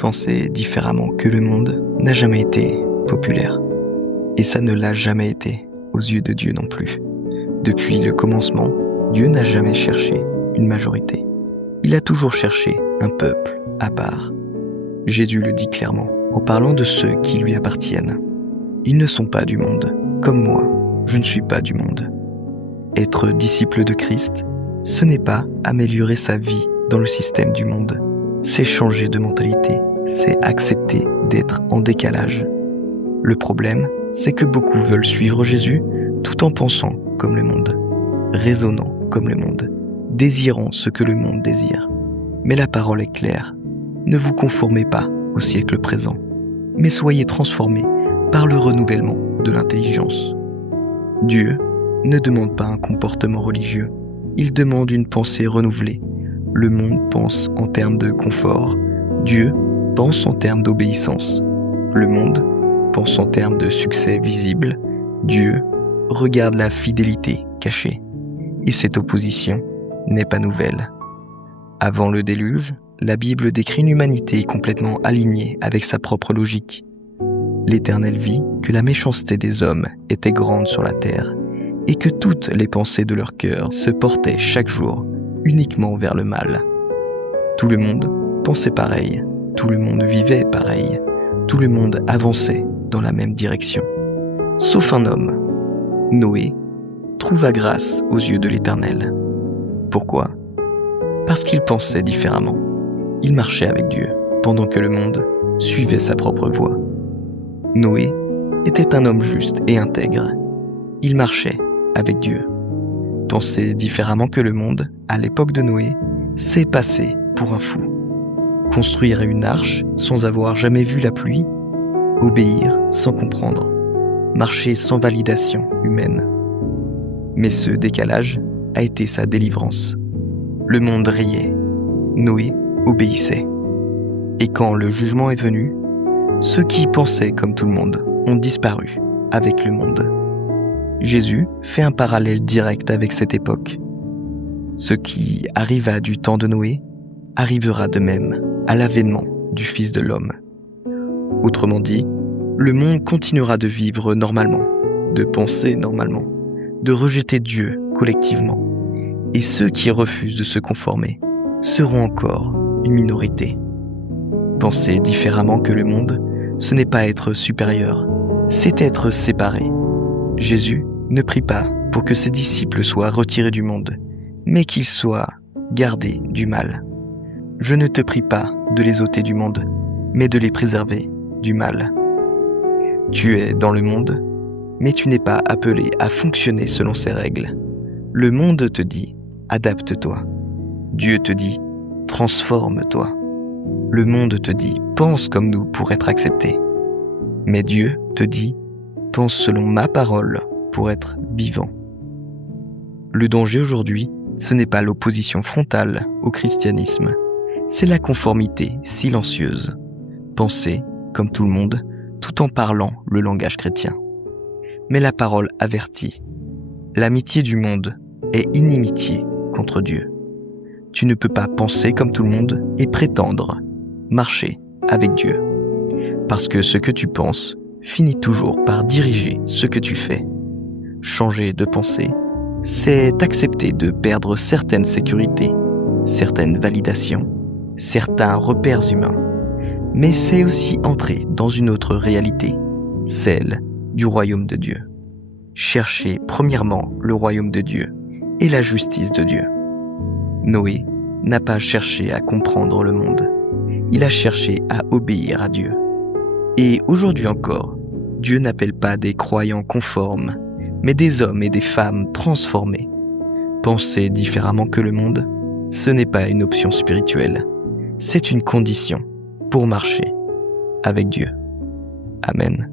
Penser différemment que le monde n'a jamais été populaire. Et ça ne l'a jamais été aux yeux de Dieu non plus. Depuis le commencement, Dieu n'a jamais cherché une majorité. Il a toujours cherché un peuple à part. Jésus le dit clairement en parlant de ceux qui lui appartiennent. Ils ne sont pas du monde, comme moi, je ne suis pas du monde. Être disciple de Christ, ce n'est pas améliorer sa vie dans le système du monde. C'est changer de mentalité, c'est accepter d'être en décalage. Le problème, c'est que beaucoup veulent suivre Jésus tout en pensant comme le monde, raisonnant comme le monde, désirant ce que le monde désire. Mais la parole est claire. Ne vous conformez pas au siècle présent, mais soyez transformés par le renouvellement de l'intelligence. Dieu ne demande pas un comportement religieux, il demande une pensée renouvelée. Le monde pense en termes de confort, Dieu pense en termes d'obéissance. Le monde pense en termes de succès visible, Dieu regarde la fidélité cachée. Et cette opposition n'est pas nouvelle. Avant le déluge, la Bible décrit une humanité complètement alignée avec sa propre logique. L'Éternel vit que la méchanceté des hommes était grande sur la terre et que toutes les pensées de leur cœur se portaient chaque jour uniquement vers le mal. Tout le monde pensait pareil, tout le monde vivait pareil, tout le monde avançait dans la même direction. Sauf un homme, Noé, trouva grâce aux yeux de l'Éternel. Pourquoi ? Parce qu'il pensait différemment. Il marchait avec Dieu, pendant que le monde suivait sa propre voie. Noé était un homme juste et intègre. Il marchait avec Dieu. Penser différemment que le monde, à l'époque de Noé, c'est passer pour un fou. Construire une arche sans avoir jamais vu la pluie, obéir sans comprendre, marcher sans validation humaine. Mais ce décalage a été sa délivrance. Le monde riait, Noé obéissait. Et quand le jugement est venu, ceux qui pensaient comme tout le monde ont disparu avec le monde. Jésus fait un parallèle direct avec cette époque. Ce qui arriva du temps de Noé arrivera de même à l'avènement du Fils de l'homme. Autrement dit, le monde continuera de vivre normalement, de penser normalement, de rejeter Dieu collectivement. Et ceux qui refusent de se conformer seront encore une minorité. Penser différemment que le monde, ce n'est pas être supérieur, c'est être séparé. Jésus ne prie pas pour que ses disciples soient retirés du monde, mais qu'ils soient gardés du mal. Je ne te prie pas de les ôter du monde, mais de les préserver du mal. Tu es dans le monde, mais tu n'es pas appelé à fonctionner selon ses règles. Le monde te dit, adapte-toi. Dieu te dit, transforme-toi. Le monde te dit, pense comme nous pour être accepté. Mais Dieu te dit, pense selon ma parole pour être vivant. Le danger aujourd'hui, ce n'est pas l'opposition frontale au christianisme, c'est la conformité silencieuse. Penser comme tout le monde, tout en parlant le langage chrétien. Mais la parole avertit. L'amitié du monde est inimitié contre Dieu. Tu ne peux pas penser comme tout le monde et prétendre marcher avec Dieu. Parce que ce que tu penses finit toujours par diriger ce que tu fais. Changer de pensée, c'est accepter de perdre certaines sécurités, certaines validations, certains repères humains. Mais c'est aussi entrer dans une autre réalité, celle du royaume de Dieu. Chercher premièrement le royaume de Dieu et la justice de Dieu. Noé n'a pas cherché à comprendre le monde, il a cherché à obéir à Dieu. Et aujourd'hui encore, Dieu n'appelle pas des croyants conformes, mais des hommes et des femmes transformés. Penser différemment que le monde, ce n'est pas une option spirituelle, c'est une condition pour marcher avec Dieu. Amen.